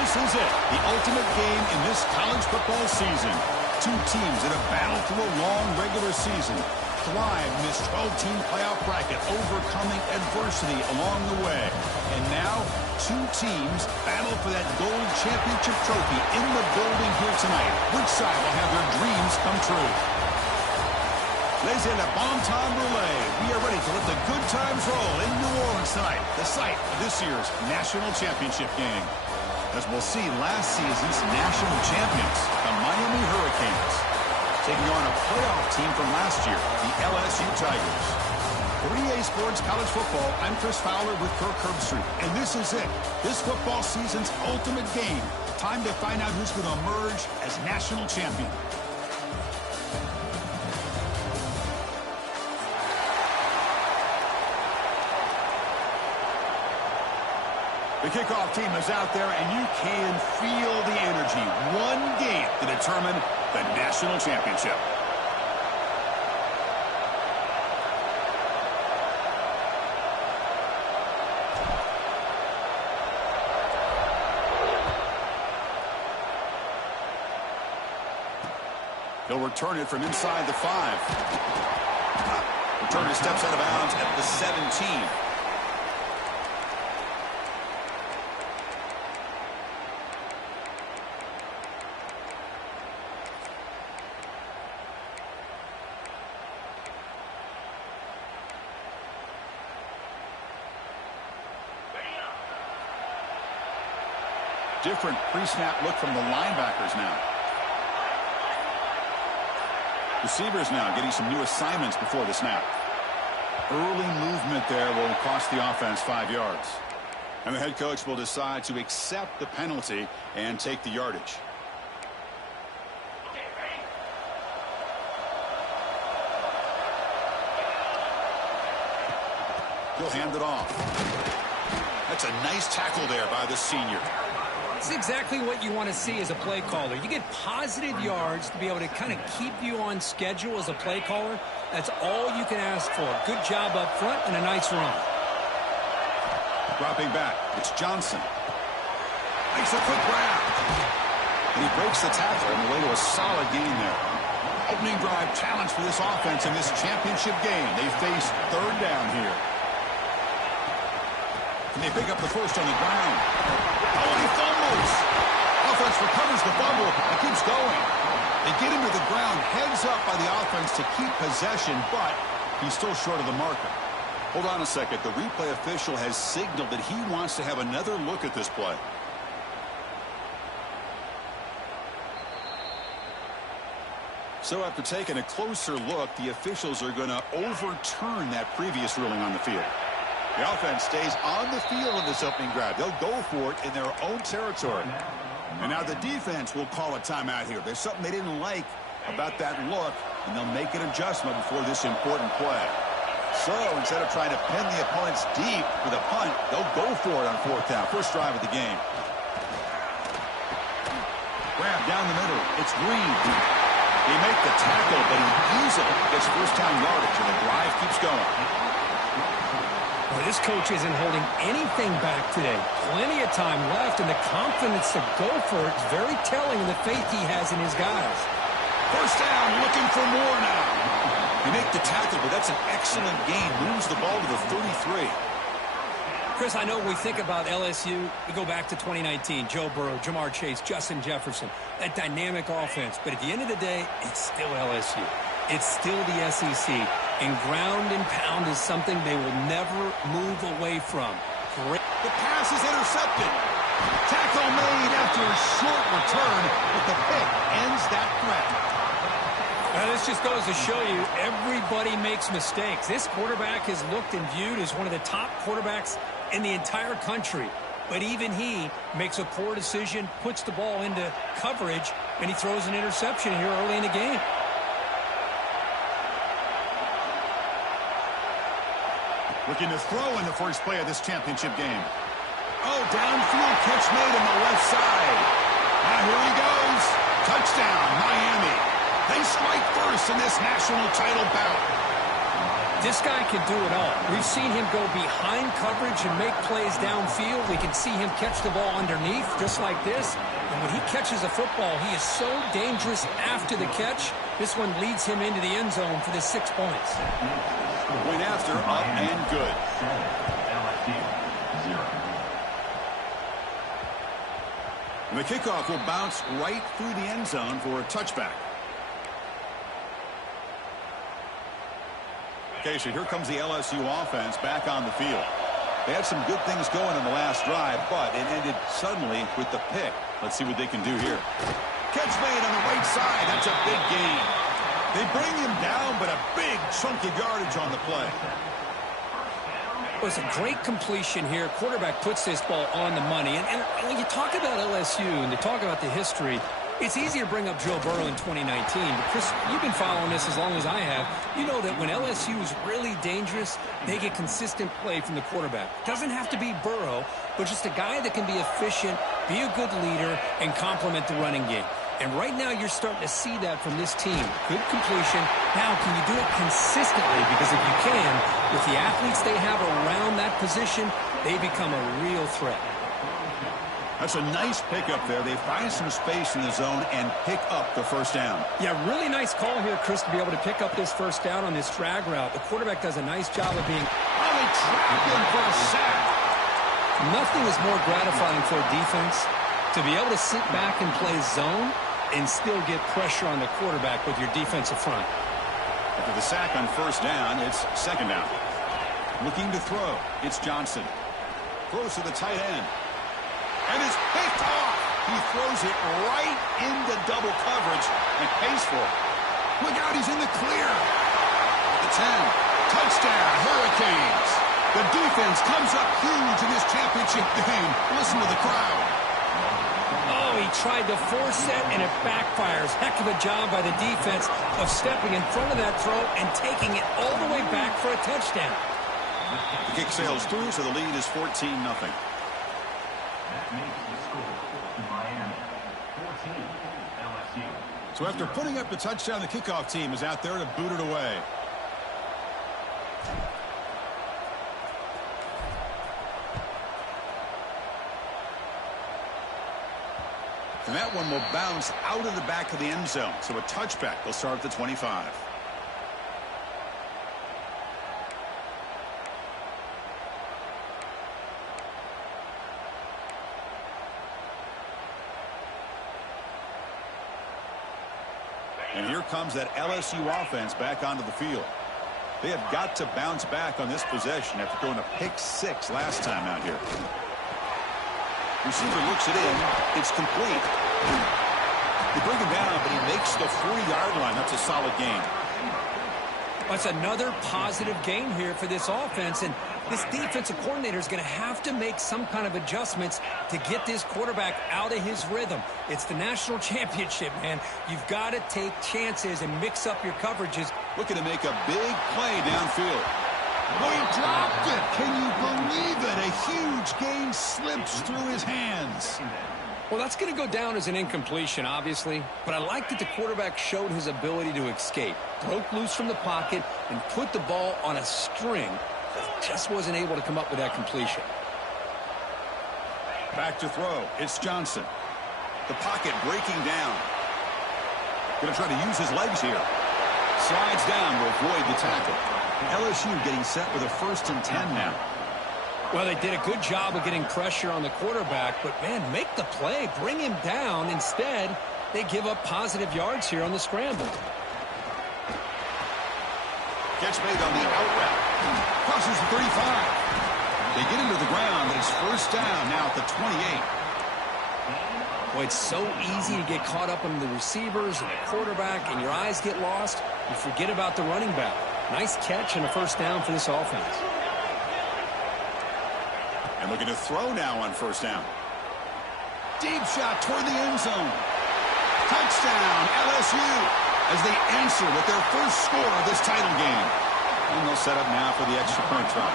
This is it, the ultimate game in this college football season. Two teams that have battled through a long regular season, thrive in this 12-team playoff bracket, overcoming adversity along the way. And now, two teams battle for that gold championship trophy in the building here tonight. Which side will have their dreams come true? Ladies and gentlemen, bon temps brûlée. We are ready to let the good times roll in New Orleans tonight, the site of this year's national championship game. As we'll see, last season's national champions, the Miami Hurricanes, taking on a playoff team from last year, the LSU Tigers. For EA Sports College Football, I'm Chris Fowler with Kirk Herbstreit, and this is it, this football season's ultimate game. Time to find out who's going to emerge as national champion. The kickoff team is out there, and you can feel the energy. One game to determine the national championship. He'll return it from inside the 5. Returner steps out of bounds at the 17. Different pre-snap look from the linebackers now. Receivers now getting some new assignments before the snap. Early movement there will cost the offense 5 yards. And the head coach will decide to accept the penalty and take the yardage. He'll hand it off. That's a nice tackle there by the senior. It's exactly what you want to see as a play caller. You get positive yards to be able to kind of keep you on schedule as a play caller. That's all you can ask for. Good job up front and a nice run. Dropping back, it's Johnson. Makes a quick grab. And he breaks the tackle on the way to a solid gain there. Opening drive challenge for this offense in this championship game. They face third down here. And they pick up the first on the ground. Oh, he fumbles. Offense recovers the fumble and keeps going. They get him to the ground, heads up by the offense to keep possession, but he's still short of the marker. Hold on a second. The replay official has signaled that he wants to have another look at this play. So after taking a closer look, the officials are going to overturn that previous ruling on the field. The offense stays on the field in this opening drive. They'll go for it in their own territory. And now the defense will call a timeout here. There's something they didn't like about that look, and they'll make an adjustment before this important play. So instead of trying to pin the opponents deep with a punt, they'll go for it on fourth down. First drive of the game. Grab down the middle. It's Green. They make the tackle, but he easily gets first down yardage, and the drive keeps going. Well, this coach isn't holding anything back today. Plenty of time left, and the confidence to go for it is very telling of the faith he has in his guys. First down, looking for more now. They make the tackle, but that's an excellent gain. Moves the ball to the 33. Chris, I know when we think about LSU, we go back to 2019. Joe Burrow, Jamar Chase, Justin Jefferson, that dynamic offense. But at the end of the day, it's still LSU. It's still the SEC. And ground and pound is something they will never move away from. Great. The pass is intercepted. Tackle made after a short return, but the pick ends that threat. This just goes to show you everybody makes mistakes. This quarterback is looked and viewed as one of the top quarterbacks in the entire country. But even he makes a poor decision, puts the ball into coverage, and he throws an interception here early in the game. Looking to throw in the first play of this championship game. Oh, downfield catch made on the left side. Now here he goes. Touchdown, Miami. They strike first in this national title bout. This guy can do it all. We've seen him go behind coverage and make plays downfield. We can see him catch the ball underneath, just like this. And when he catches a football, he is so dangerous after the catch. This one leads him into the end zone for the 6 points. Point after, up and good. And the kickoff will bounce right through the end zone for a touchback. Okay, so here comes the LSU offense back on the field. They had some good things going in the last drive, but it ended suddenly with the pick. Let's see what they can do here. Catch made on the right side. That's a big gain. They bring him down, but a big chunk of yardage on the play. It was a great completion here. Quarterback puts this ball on the money. And when you talk about LSU and you talk about the history, it's easy to bring up Joe Burrow in 2019. But, Chris, you've been following this as long as I have. You know that when LSU is really dangerous, they get consistent play from the quarterback. Doesn't have to be Burrow, but just a guy that can be efficient, be a good leader, and complement the running game. And right now you're starting to see that from this team. Good completion. Now, can you do it consistently? Because if you can, with the athletes they have around that position, they become a real threat. That's a nice pickup there. They find some space in the zone and pick up the first down. Yeah, really nice call here, Chris, to be able to pick up this first down on this drag route. The quarterback does a nice job of being... Oh, they trapped him for a sack. Nothing is more gratifying for a defense to be able to sit back and play zone and still get pressure on the quarterback with your defensive front. After the sack on first down, it's second down. Looking to throw, it's Johnson. Throws to the tight end. And it's picked off. He throws it right into double coverage and pays for it. Look out, he's in the clear. The 10. Touchdown, Hurricanes. The defense comes up huge in this championship game. Listen to the crowd. Oh, he tried to force it, and it backfires. Heck of a job by the defense of stepping in front of that throw and taking it all the way back for a touchdown. The kick sails through, so the lead is 14-0. That makes the score to Miami. 14, LSU. So after putting up the touchdown, the kickoff team is out there to boot it away. And that one will bounce out of the back of the end zone. So a touchback. They'll start at the 25. And here comes that LSU offense back onto the field. They have got to bounce back on this possession after throwing a pick 6 last time out here. Receiver looks it in. It's complete. They bring him down, but he makes the 3-yard line. That's a solid gain. That's another positive gain here for this offense, and this defensive coordinator is going to have to make some kind of adjustments to get this quarterback out of his rhythm. It's the national championship, man. You've got to take chances and mix up your coverages. Looking to make a big play downfield. Oh, he dropped it. Can you believe it? A huge gain slips through his hands. Well, that's going to go down as an incompletion, obviously, but I like that the quarterback showed his ability to escape, broke loose from the pocket, and put the ball on a string. Just wasn't able to come up with that completion. Back to throw. It's Johnson. The pocket breaking down. Going to try to use his legs here. Slides down to avoid the tackle. LSU getting set with a 1st and 10 now. Well, they did a good job of getting pressure on the quarterback, but, man, make the play. Bring him down. Instead, they give up positive yards here on the scramble. Catch made on the out route. Crosses the 35. They get him to the ground, and it's first down now at the 28. Boy, it's so easy to get caught up in the receivers and the quarterback, and your eyes get lost. You forget about the running back. Nice catch and a first down for this offense. And looking to throw now on first down. Deep shot toward the end zone. Touchdown, LSU, as they answer with their first score of this title game. And they'll set up now for the extra point try.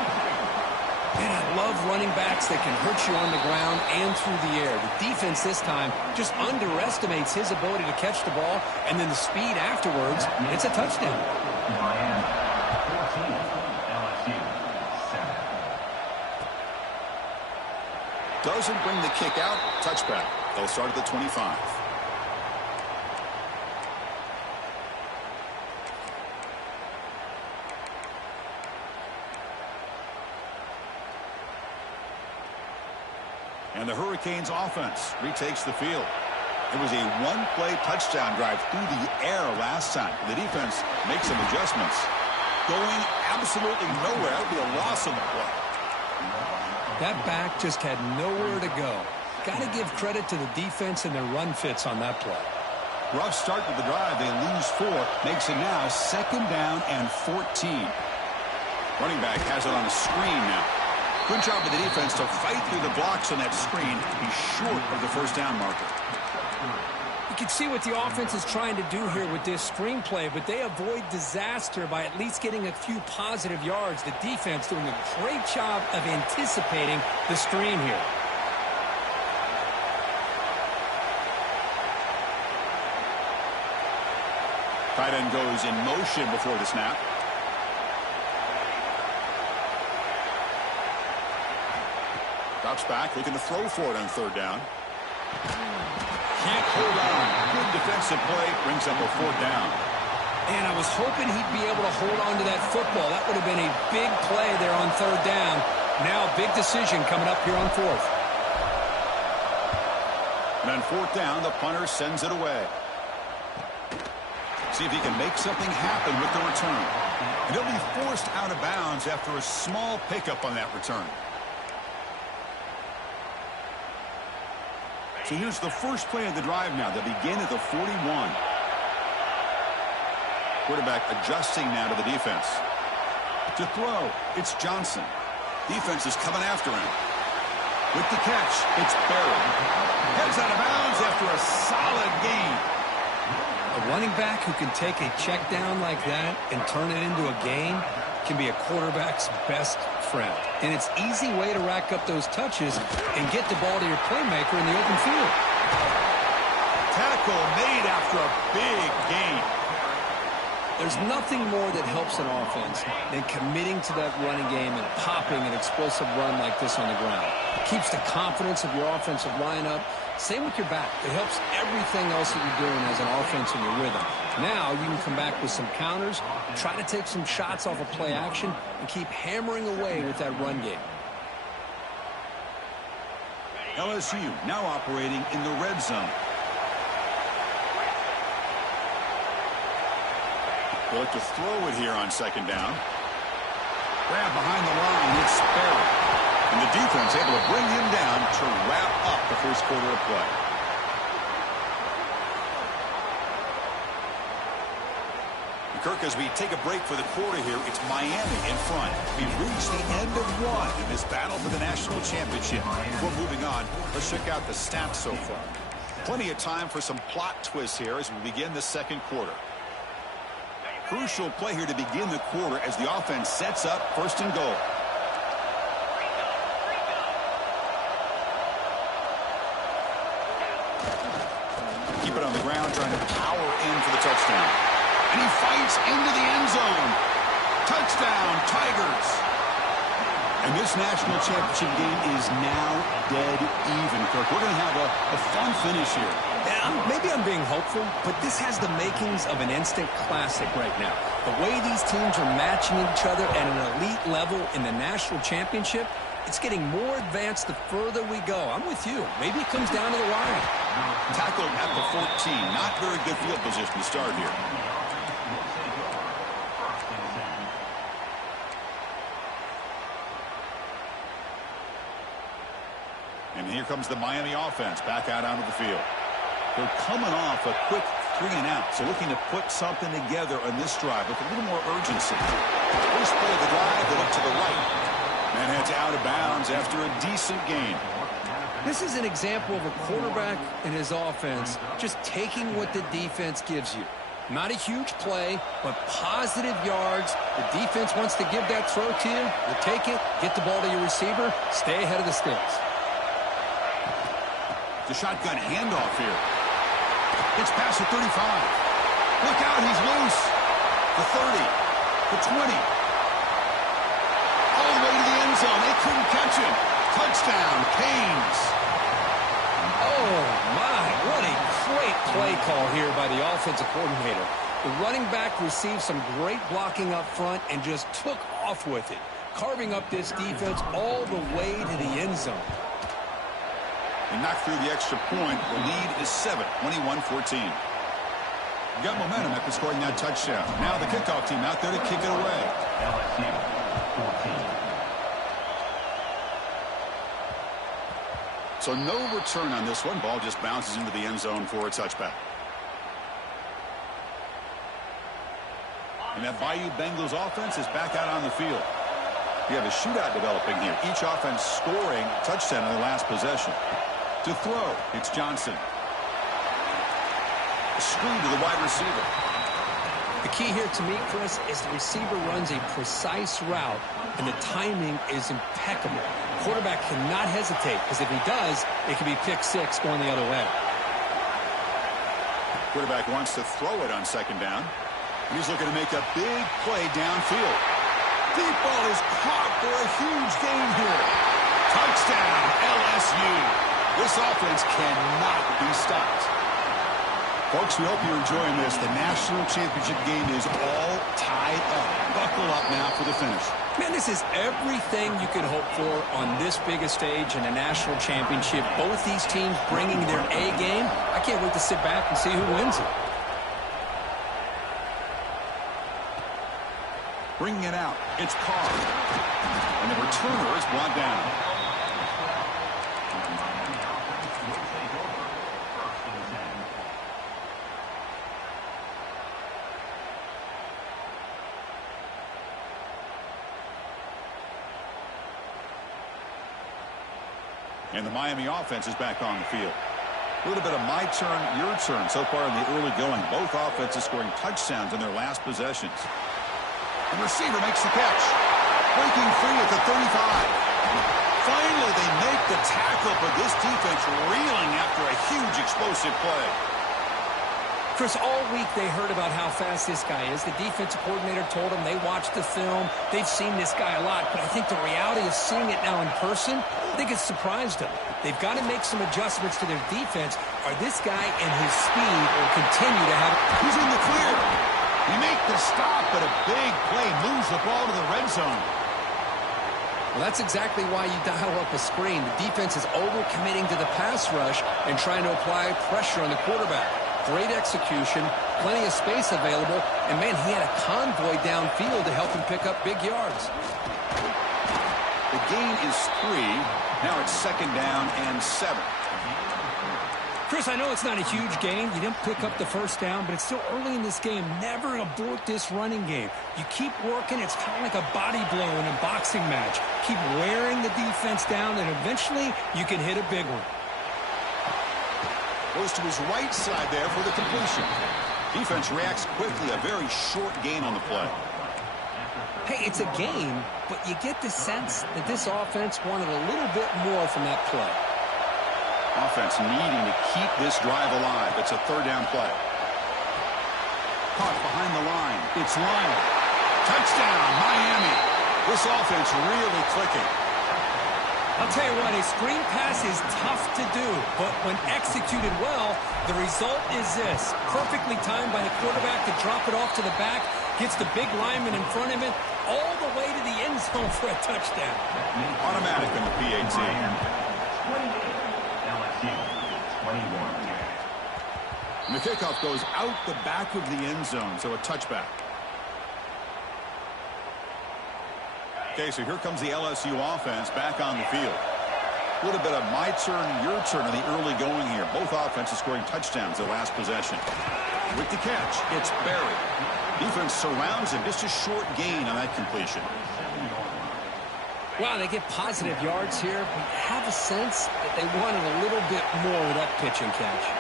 Man, I love running backs that can hurt you on the ground and through the air. The defense this time just underestimates his ability to catch the ball, and then the speed afterwards, it's a touchdown. Miami, 14. Doesn't bring the kick out. Touchback. They'll start at the 25. And the Hurricanes offense retakes the field. It was a one-play touchdown drive through the air last time. The defense makes some adjustments. Going absolutely nowhere. That would be a loss on the play. That back just had nowhere to go. Got to give credit to the defense and their run fits on that play. Rough start to the drive. They lose 4. Makes it now 2nd down and 14. Running back has it on a screen now. Good job of the defense to fight through the blocks on that screen. Be short of the first down marker. You can see what the offense is trying to do here with this screenplay, but they avoid disaster by at least getting a few positive yards. The defense doing a great job of anticipating the screen here. Tight end goes in motion before the snap. Drops back, looking to throw for it on 3rd down. Can't hold on. Good defensive play. Brings up a 4th down. And I was hoping he'd be able to hold on to that football. That would have been a big play there on 3rd down. Now a big decision coming up here on 4th. And on 4th down, the punter sends it away. See if he can make something happen with the return. And he'll be forced out of bounds after a small pickup on that return. So here's the first play of the drive now. They begin at the 41. Quarterback adjusting now to the defense. To throw, it's Johnson. Defense is coming after him. With the catch, it's Barrett. Heads out of bounds after a solid gain. A running back who can take a check down like that and turn it into a gain can be a quarterback's best friend. And it's an easy way to rack up those touches and get the ball to your playmaker in the open field. Tackle made after a big gain. There's nothing more that helps an offense than committing to that running game and popping an explosive run like this on the ground. Keeps the confidence of your offensive lineup. Same with your back. It helps everything else that you're doing as an offense in your rhythm. Now you can come back with some counters, try to take some shots off of play action, and keep hammering away with that run game. LSU now operating in the red zone. They look to throw it here on 2nd down. Grab behind the line, it's Barrett. And the defense able to bring him down to wrap up the first quarter of play. And Kirk, as we take a break for the quarter here, it's Miami in front. We've reached the end of 1 in this battle for the national championship. Before moving on, let's check out the stats so far. Plenty of time for some plot twists here as we begin the 2nd quarter. Crucial play here to begin the quarter as the offense sets up 1st and goal. Keep it on the ground, trying to power in for the touchdown. And he fights into the end zone. Touchdown, Tigers. And this national championship game is now dead even, Kirk. We're going to have a fun finish here. Yeah, maybe I'm being hopeful, but this has the makings of an instant classic right now. The way these teams are matching each other at an elite level in the national championship, it's getting more advanced the further we go. I'm with you. Maybe it comes down to the wire. Tackled at the 14. Not very good field position to start here. And here comes the Miami offense back out onto the field. They're coming off a quick 3-and-out, so looking to put something together on this drive with a little more urgency. First play of the drive, they look to the right. And heads out of bounds after a decent gain. This is an example of a quarterback and his offense just taking what the defense gives you. Not a huge play, but positive yards. The defense wants to give that throw to you. You take it, get the ball to your receiver, stay ahead of the sticks. The shotgun handoff here. It's past the 35. Look out, he's loose. The 30. The 20. All the way to the end zone. They couldn't catch him. Touchdown, Canes. Oh, my. What a great play call here by the offensive coordinator. The running back received some great blocking up front and just took off with it, carving up this defense all the way to the end zone. They knocked through the extra point. The lead is 7, 21-14. Got momentum after scoring that touchdown. Now the kickoff team out there to kick it away. LSU 14. So no return on this one. Ball just bounces into the end zone for a touchback. And that Bayou Bengals offense is back out on the field. We have a shootout developing here. Each offense scoring a touchdown in their last possession. To throw, it's Johnson. A screen to the wide receiver. The key here to me, Chris, is the receiver runs a precise route, and the timing is impeccable. Quarterback cannot hesitate, because if he does, it can be pick six going the other way. Quarterback wants to throw it on second down. And he's looking to make a big play downfield. Deep ball is caught for a huge gain here. Touchdown, LSU. This offense cannot be stopped. Folks, we hope you're enjoying this. The national championship game is all tied up. Buckle up now for the finish. Man, this is everything you could hope for on this biggest stage in a national championship. Both these teams bringing their A game. I can't wait to sit back and see who wins it. Bringing it out, it's Carr. And the returner is brought down. And the Miami offense is back on the field. A little bit of my turn, your turn so far in the early going. Both offenses scoring touchdowns in their last possessions. The receiver makes the catch. Breaking free at the 35. Finally, they make the tackle, but this defense reeling after a huge explosive play. Chris, all week they heard about how fast this guy is. The defensive coordinator told them they watched the film. They've seen this guy a lot, but I think the reality of seeing it now in person, I think it's surprised them. They've got to make some adjustments to their defense, or this guy and his speed will continue to have... He's in the clear. You make the stop, but a big play moves the ball to the red zone. Well, that's exactly why you dial up a screen. The defense is overcommitting to the pass rush and trying to apply pressure on the quarterback. Great execution, plenty of space available, and, man, he had a convoy downfield to help him pick up big yards. The gain is 3. Now it's second down and 7. Chris, I know it's not a huge gain. You didn't pick up the first down, but it's still early in this game. Never abort this running game. You keep working. It's kind of like a body blow in a boxing match. Keep wearing the defense down, and eventually you can hit a big one. Goes to his right side there for the completion. Defense reacts quickly. A very short gain on the play. Hey, it's a game, but you get the sense that this offense wanted a little bit more from that play. Offense needing to keep this drive alive. It's a third down play. Caught behind the line. It's Lyon. Touchdown, Miami. This offense really clicking. I'll tell you what, a screen pass is tough to do, but when executed well, the result is this. Perfectly timed by the quarterback to drop it off to the back, gets the big lineman in front of him, all the way to the end zone for a touchdown. Automatic on the PAT. 28. LSU 21. And the kickoff goes out the back of the end zone, so a touchback. Okay, so here comes the LSU offense back on the field. A little bit of my turn, your turn in the early going here. Both offenses scoring touchdowns their last possession. With the catch, it's Barry. Defense surrounds him. Just a short gain on that completion. Wow, they get positive yards here, but you have a sense that they wanted a little bit more with that pitch and catch.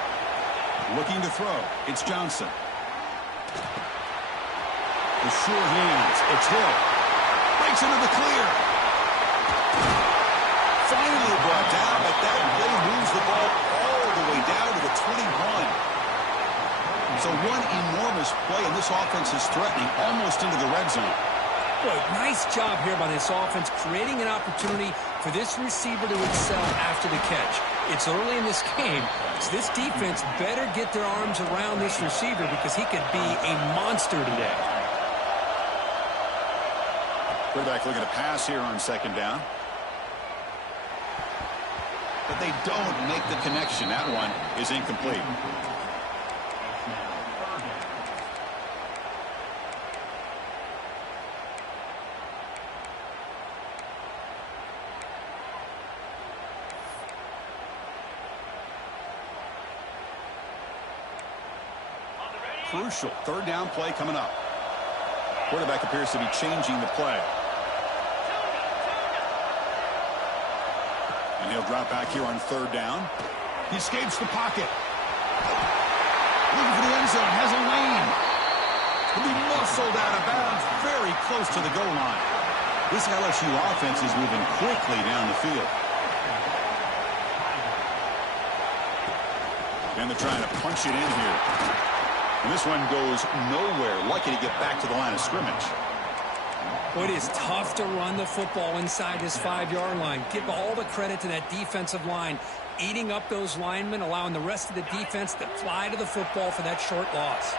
Looking to throw. It's Johnson. The sure hands. It's Hill. Breaks into the clear. Finally brought down, but that play moves the ball all the way down to the 21. So one enormous play, and this offense is threatening almost into the red zone. Boy, nice job here by this offense, creating an opportunity for this receiver to excel after the catch. It's early in this game, so this defense better get their arms around this receiver because he could be a monster today. Quarterback looking to pass here on second down. But they don't make the connection. That one is incomplete. Crucial third down play coming up. Quarterback appears to be changing the play. And he'll drop back here on third down. He escapes the pocket. Looking for the end zone. Has a lane. He'll be muscled out of bounds very close to the goal line. This LSU offense is moving quickly down the field. And they're trying to punch it in here. And this one goes nowhere. Lucky to get back to the line of scrimmage. Well, it is tough to run the football inside this 5-yard line. Give all the credit to that defensive line, eating up those linemen, allowing the rest of the defense to fly to the football for that short loss.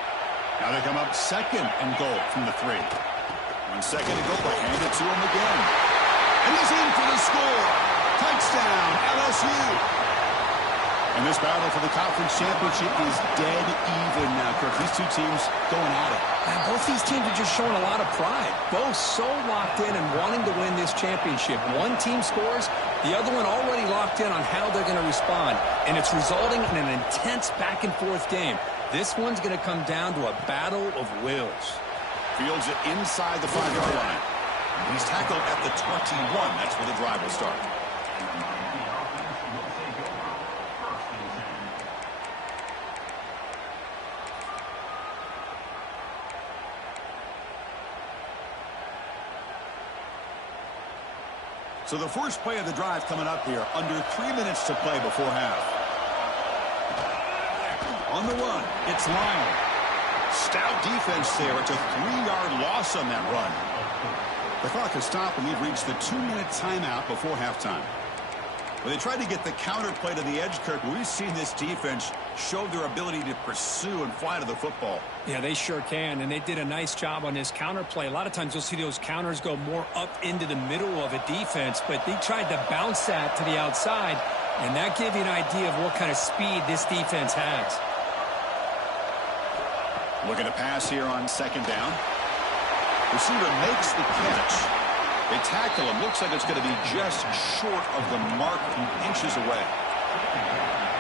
Now they come up second and goal from the 3. 1 second to go. They hand it to him again. And he's in for the score. Touchdown, LSU. And this battle for the conference championship is dead even now, Kirk. These two teams going at it. And both these teams are just showing a lot of pride. Both so locked in and wanting to win this championship. One team scores, the other one already locked in on how they're going to respond. And it's resulting in an intense back-and-forth game. This one's going to come down to a battle of wills. Fields it inside the 5-yard line. He's tackled at the 21. That's where the drive will start. So the first play of the drive coming up here, under 3 minutes to play before half. On the run, it's Lyon. Stout defense there. It's a 3-yard loss on that run. The clock has stopped, and we've reached the 2-minute timeout before halftime. Well, they tried to get the counter play to the edge, Kirk. We've seen this defense show their ability to pursue and fly to the football. Yeah, they sure can, and they did a nice job on this counter play. A lot of times you'll see those counters go more up into the middle of a defense, but they tried to bounce that to the outside, and that gave you an idea of what kind of speed this defense has. Looking to pass here on second down. Receiver makes the catch. They tackle him. Looks like it's going to be just short of the mark, inches away.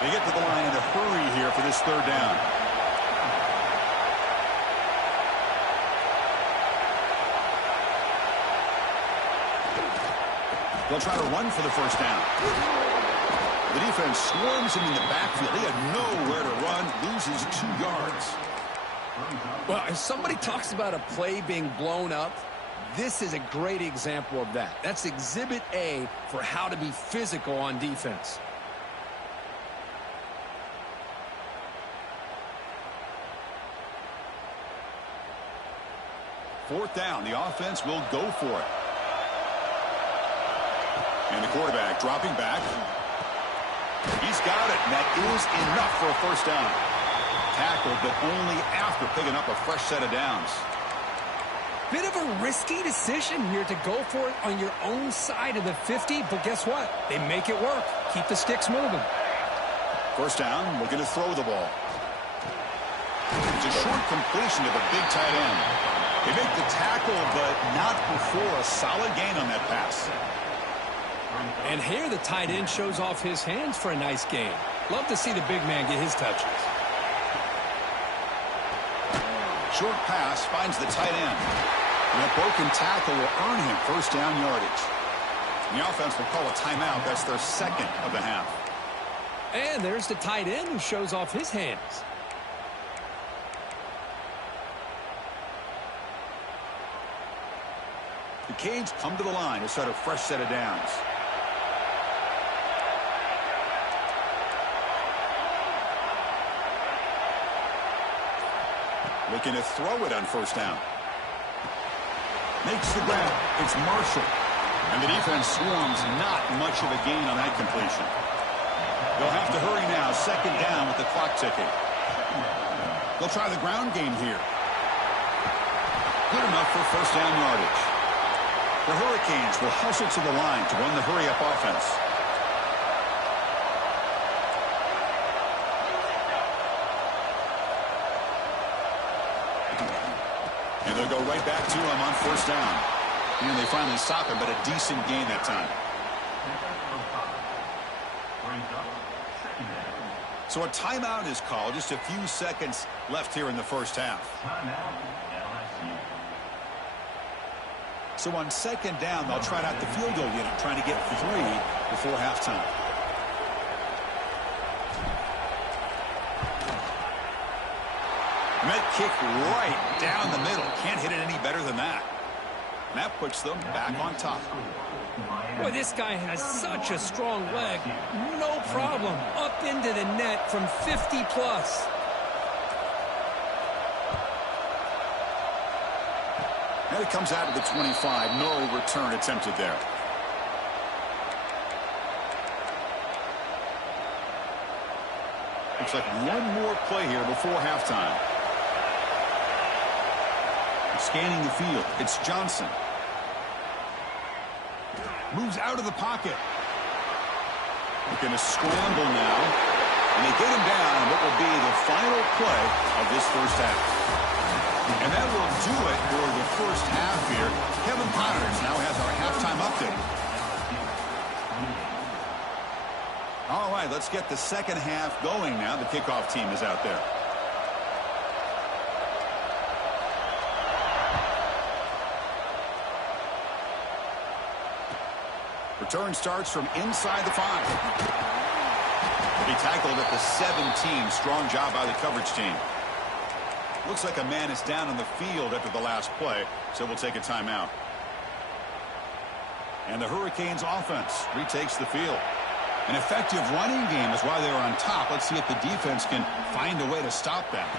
They get to the line in a hurry here for this third down. They'll try to run for the first down. The defense swarms him in the backfield. He had nowhere to run, loses 2 yards. Well, if somebody talks about a play being blown up, this is a great example of that. That's exhibit A for how to be physical on defense. Fourth down, the offense will go for it. And the quarterback dropping back. He's got it, and that is enough for a first down. Tackled, but only after picking up a fresh set of downs. Bit of a risky decision here to go for it on your own side of the 50, but guess what? They make it work. Keep the sticks moving. First down, looking to throw the ball. It's a short completion to the big tight end. They make the tackle, but not before a solid gain on that pass. And here the tight end shows off his hands for a nice gain. Love to see the big man get his touches. Short pass finds the tight end. And a broken tackle will earn him first down yardage. And the offense will call a timeout. That's their second of the half. And there's the tight end who shows off his hands. The Canes come to the line to set a fresh set of downs. Looking to throw it on first down. Makes the grab. It's Marshall. And the defense swarms. Not much of a gain on that completion. They'll have to hurry now. Second down with the clock ticking. They'll try the ground game here. Good enough for first down yardage. The Hurricanes will hustle to the line to run the hurry-up offense. And they'll go right back to him on first down. And they finally stop him, but a decent gain that time. So a timeout is called. Just a few seconds left here in the first half. So on second down, they'll try out the field goal unit, trying to get 3 before halftime. And that kick right down the middle. Can't hit it any better than that. And that puts them back on top. Boy, this guy has such a strong leg. No problem. Up into the net from 50+. And it comes out of the 25. No return attempted there. Looks like one more play here before halftime. Scanning the field. It's Johnson. Moves out of the pocket. Looking to scramble now. And they get him down on what will be the final play of this first half. And that will do it for the first half here. Kevin Connors now has our halftime update. All right, let's get the second half going now. The kickoff team is out there. Return starts from inside the 5. He tackled at the 17. Strong job by the coverage team. Looks like a man is down on the field after the last play, so we'll take a timeout. And the Hurricanes offense retakes the field. An effective running game is why they're on top. Let's see if the defense can find a way to stop that.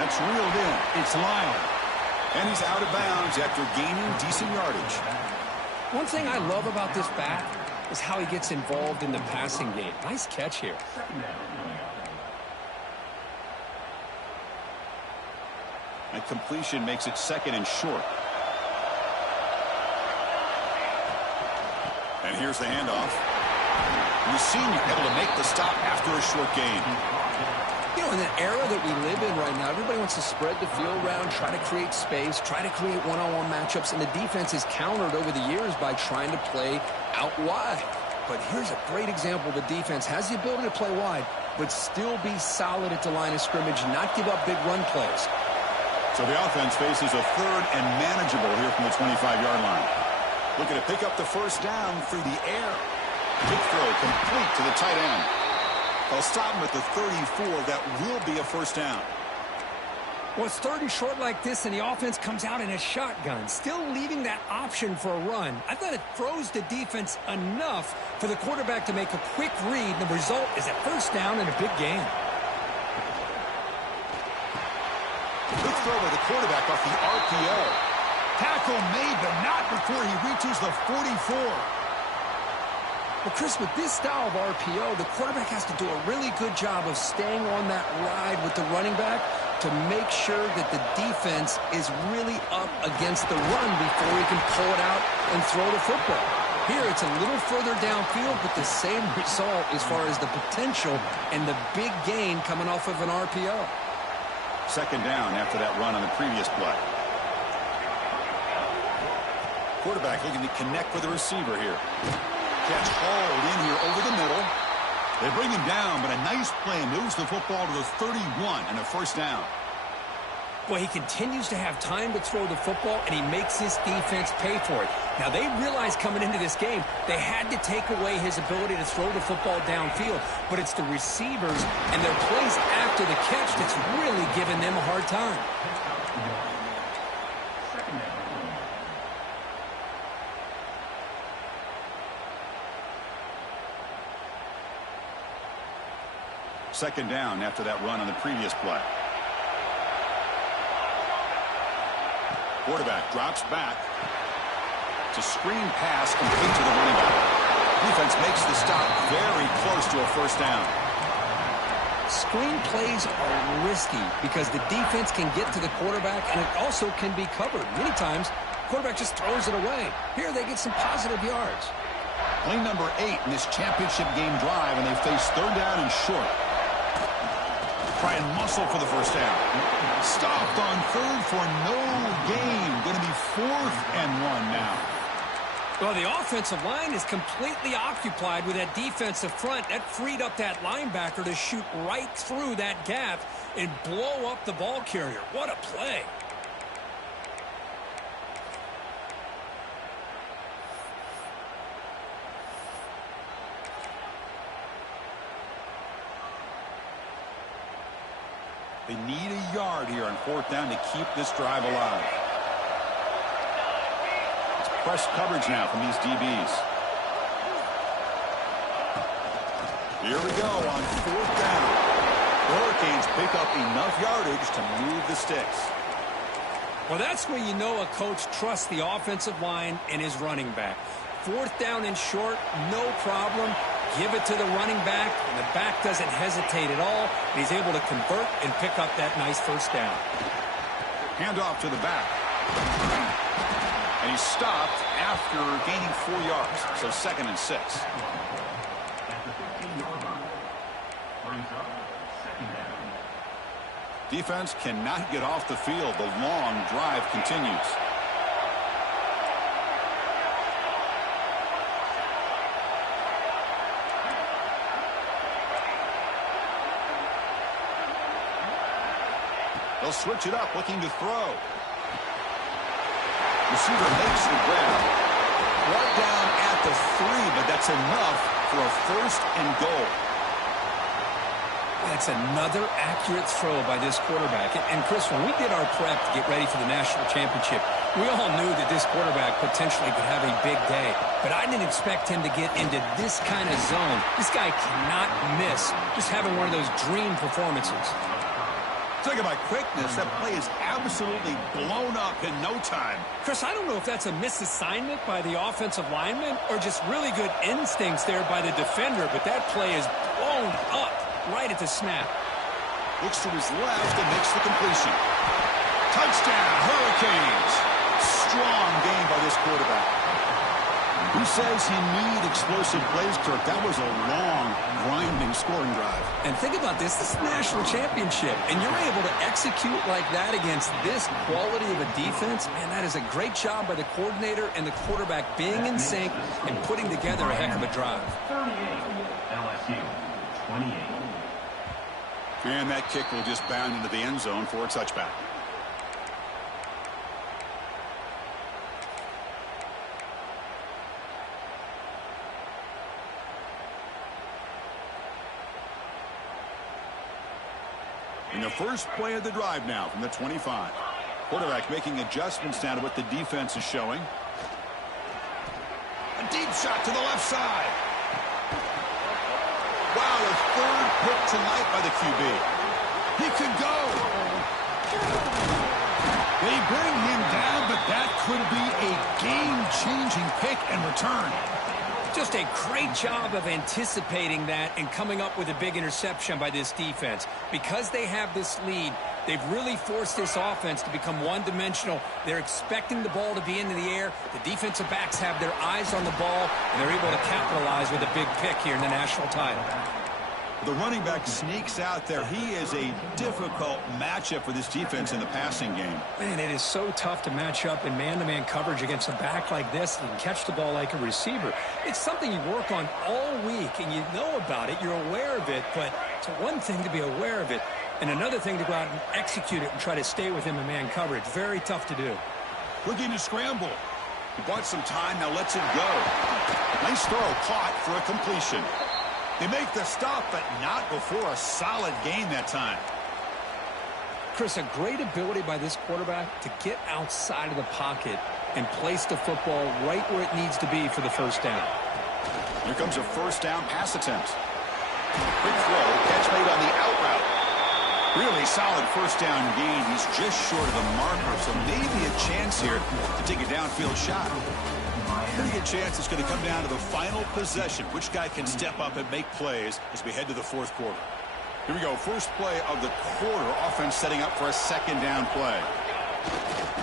That's reeled in. It's Lyle. And he's out of bounds after gaining decent yardage. One thing I love about this back is how he gets involved in the passing game. Nice catch here. And completion makes it second and short. And here's the handoff. The senior able to make the stop after a short gain. You know, in the era that we live in right now, everybody wants to spread the field around, try to create space, try to create one-on-one matchups, and the defense is countered over the years by trying to play out wide. But here's a great example. The defense has the ability to play wide, but still be solid at the line of scrimmage, not give up big run plays. So the offense faces a third and manageable here from the 25-yard line. Looking to pick up the first down through the air. Kick throw complete to the tight end. They'll stop him at the 34. That will be a first down. Well, it's third and short like this, and the offense comes out in a shotgun, still leaving that option for a run. I thought it throws the defense enough for the quarterback to make a quick read. The result is a first down and a big gain. Good throw by the quarterback off the RPO. Tackle made, but not before he reaches the 44. Well, Chris, with this style of RPO, the quarterback has to do a really good job of staying on that ride with the running back to make sure that the defense is really up against the run before he can pull it out and throw the football. Here, it's a little further downfield, but the same result as far as the potential and the big gain coming off of an RPO. Second down after that run on the previous play. Quarterback looking to connect with the receiver here. Catch hauled in here over the middle. They bring him down, but a nice play moves the football to the 31 and a first down. Boy, he continues to have time to throw the football, and he makes his defense pay for it. Now, they realized coming into this game they had to take away his ability to throw the football downfield, but it's the receivers and their plays after the catch that's really giving them a hard time. Second down after that run on the previous play. Quarterback drops back. It's a screen pass complete to the running back. Defense makes the stop very close to a first down. Screen plays are risky because the defense can get to the quarterback, and it also can be covered. Many times, the quarterback just throws it away. Here, they get some positive yards. Play number 8 in this championship game drive, and they face third down and short. Try and muscle for the first down. Stopped on third for no gain. Going to be 4th and 1 now. Well, the offensive line is completely occupied with that defensive front. That freed up that linebacker to shoot right through that gap and blow up the ball carrier. What a play. They need a yard here on 4th down to keep this drive alive. It's press coverage now from these DBs. Here we go on 4th down. The Hurricanes pick up enough yardage to move the sticks. Well, that's where you know a coach trusts the offensive line and his running back. 4th down and short, no problem. Give it to the running back, and the back doesn't hesitate at all. He's able to convert and pick up that nice first down. Handoff to the back. And he's stopped after gaining 4 yards, so 2nd and 6. At the 15-yard line. Brings up 2nd down. Defense cannot get off the field. The long drive continues. They'll switch it up, looking to throw. Receiver makes the grab. Brought down at the 3, but that's enough for a 1st and goal. That's another accurate throw by this quarterback. And Chris, when we did our prep to get ready for the national championship, we all knew that this quarterback potentially could have a big day. But I didn't expect him to get into this kind of zone. This guy cannot miss. Just having one of those dream performances. Talking about quickness, that play is absolutely blown up in no time. Chris, I don't know if that's a misassignment by the offensive lineman or just really good instincts there by the defender, but that play is blown up right at the snap. Looks to his left and makes the completion. Touchdown, Hurricanes. Strong game by this quarterback. Who says he needs explosive plays, Kirk? That was a long, grinding scoring drive. And think about this. This is a national championship, and you're able to execute like that against this quality of a defense. Man, that is a great job by the coordinator and the quarterback being in sync and putting together a heck of a drive. 38, LSU 28. And that kick will just bound into the end zone for a touchback. In the first play of the drive now from the 25. Quarterback making adjustments now to what the defense is showing. A deep shot to the left side. Wow, a 3rd pick tonight by the QB. He could go. They bring him down, but that could be a game-changing pick and return. Just a great job of anticipating that and coming up with a big interception by this defense. Because they have this lead, they've really forced this offense to become one-dimensional. They're expecting the ball to be into the air. The defensive backs have their eyes on the ball, and they're able to capitalize with a big pick here in the national title. The running back sneaks out there. He is a difficult matchup for this defense in the passing game. Man, it is so tough to match up in man-to-man coverage against a back like this. You can catch the ball like a receiver. It's something you work on all week, and you know about it. You're aware of it, but it's one thing to be aware of it, and another thing to go out and execute it and try to stay within the man coverage. Very tough to do. Looking to scramble. He bought some time, now lets it go. Nice throw, caught for a completion. They make the stop, but not before a solid gain that time. Chris, a great ability by this quarterback to get outside of the pocket and place the football right where it needs to be for the first down. Here comes a first down pass attempt. Quick throw, catch made on the out route. Really solid first down gain. He's just short of the marker, so maybe a chance here to take a downfield shot. Pretty good chance it's going to come down to the final possession. Which guy can step up and make plays as we head to the fourth quarter. Here we go. First play of the quarter. Offense setting up for a second down play.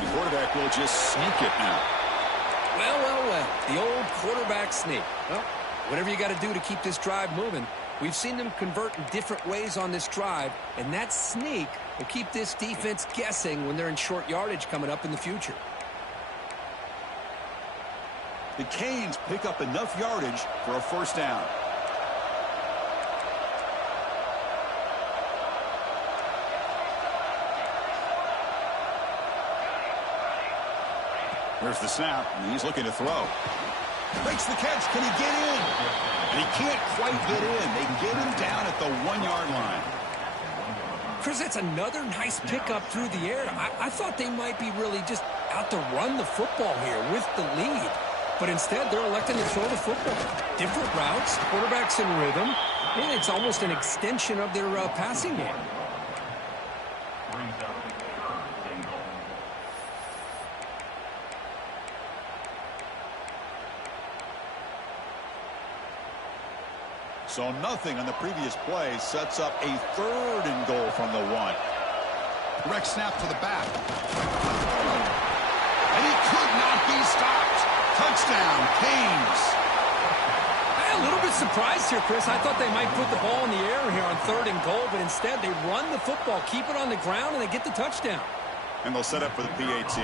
The quarterback will just sneak it now. Well. The old quarterback sneak. Well, whatever you got to do to keep this drive moving. We've seen them convert in different ways on this drive, and that sneak will keep this defense guessing when they're in short yardage coming up in the future. The Canes pick up enough yardage for a first down. There's the snap, and he's looking to throw. Makes the catch. Can he get in? And he can't quite get in. They get him down at the 1-yard line. Chris, that's another nice pickup through the air. I thought they might be really just out to run the football here with the lead. But instead, they're electing to throw the football. Different routes, quarterbacks in rhythm. And it's almost an extension of their passing game. So nothing on the previous play sets up a 3rd and goal from the 1. Direct snap to the back. And he could not be stopped. Touchdown, Canes. I'm a little bit surprised here, Chris. I thought they might put the ball in the air here on 3rd and goal, but instead they run the football, keep it on the ground, and they get the touchdown. And they'll set up for the PAT.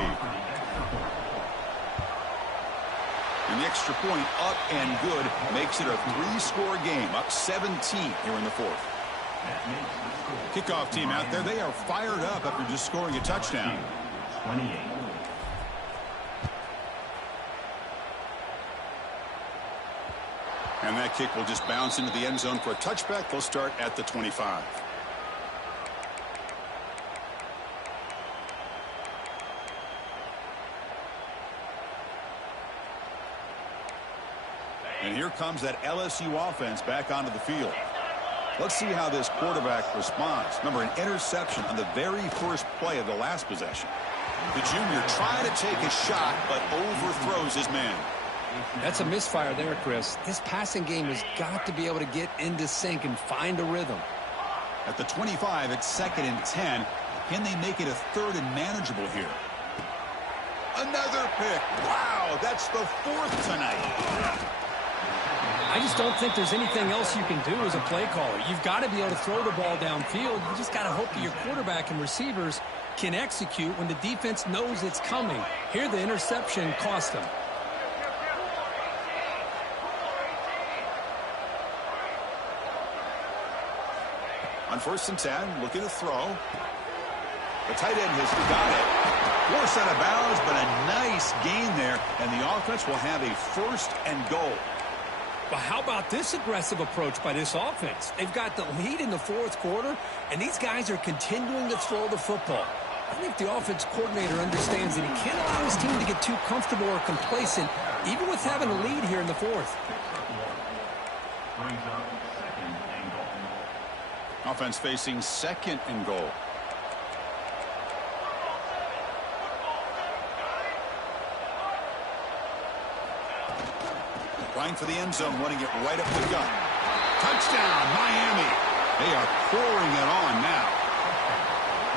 And the extra point up and good makes it a 3-score game, up 17 here in the 4th. Kickoff team out there, they are fired up after just scoring a touchdown. 28. And that kick will just bounce into the end zone for a touchback. They'll start at the 25. And here comes that LSU offense back onto the field. Let's see how this quarterback responds. Remember, an interception on the very first play of the last possession. The junior trying to take a shot, but overthrows his man. That's a misfire there, Chris. This passing game has got to be able to get into sync and find a rhythm. At the 25, it's 2nd and 10. Can they make it a 3rd and manageable here? Another pick. Wow, that's the 4th tonight. I just don't think there's anything else you can do as a play caller. You've got to be able to throw the ball downfield. You just got to hope that your quarterback and receivers can execute when the defense knows it's coming. Here, the interception cost them. On 1st and 10, looking to throw. The tight end has got it. Forced out of bounds, but a nice gain there, and the offense will have a 1st and goal. But how about this aggressive approach by this offense? They've got the lead in the 4th quarter, and these guys are continuing to throw the football. I think the offense coordinator understands that he can't allow his team to get too comfortable or complacent, even with having a lead here in the 4th. Brings up 2nd and goal. Offense facing 2nd and goal. Trying for the end zone, running it right up the gut. Touchdown, Miami. They are pouring it on now.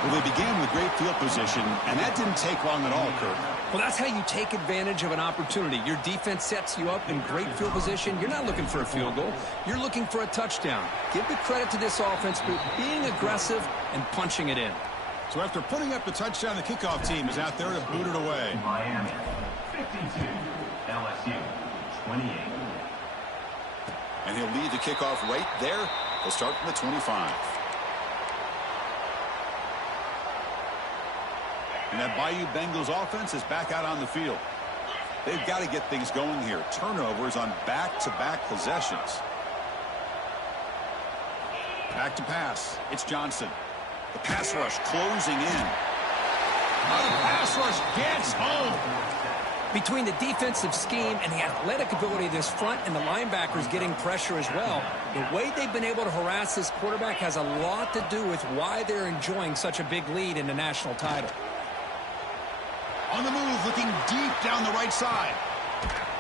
Well, they began with great field position, and that didn't take long at all, Kirk. Well, that's how you take advantage of an opportunity. Your defense sets you up in great field position. You're not looking for a field goal. You're looking for a touchdown. Give the credit to this offense for being aggressive and punching it in. So after putting up the touchdown, the kickoff team is out there to boot it away. Miami, 52. LSU, 28. And he'll lead the kickoff right there. He'll start from the 25. And that Bayou Bengals offense is back out on the field. They've got to get things going here. Turnovers on back-to-back possessions. Back to pass. It's Johnson. The pass rush closing in. Oh, the pass rush gets home. Between the defensive scheme and the athletic ability of this front and the linebackers getting pressure as well, the way they've been able to harass this quarterback has a lot to do with why they're enjoying such a big lead in the national title. On the move, looking deep down the right side.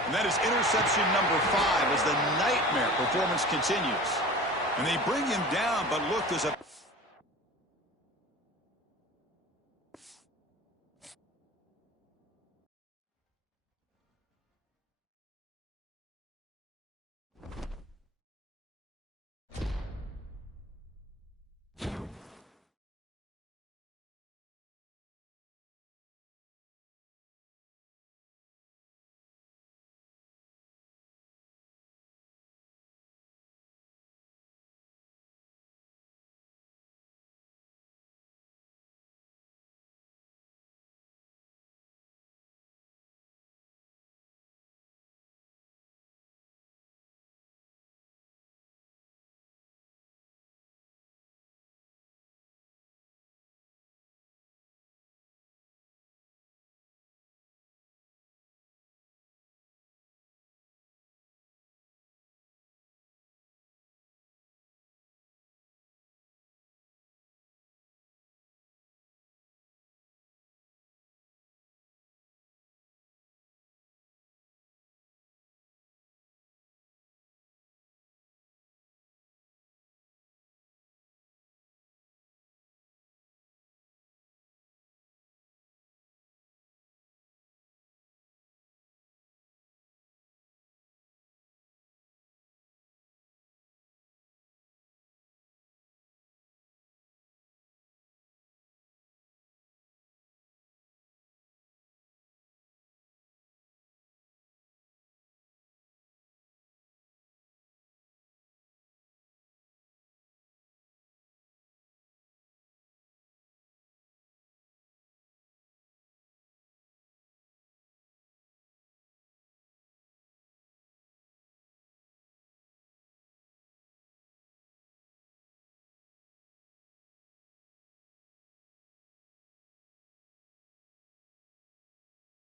And that is interception number 5 as the nightmare performance continues. And they bring him down, but look, there's a...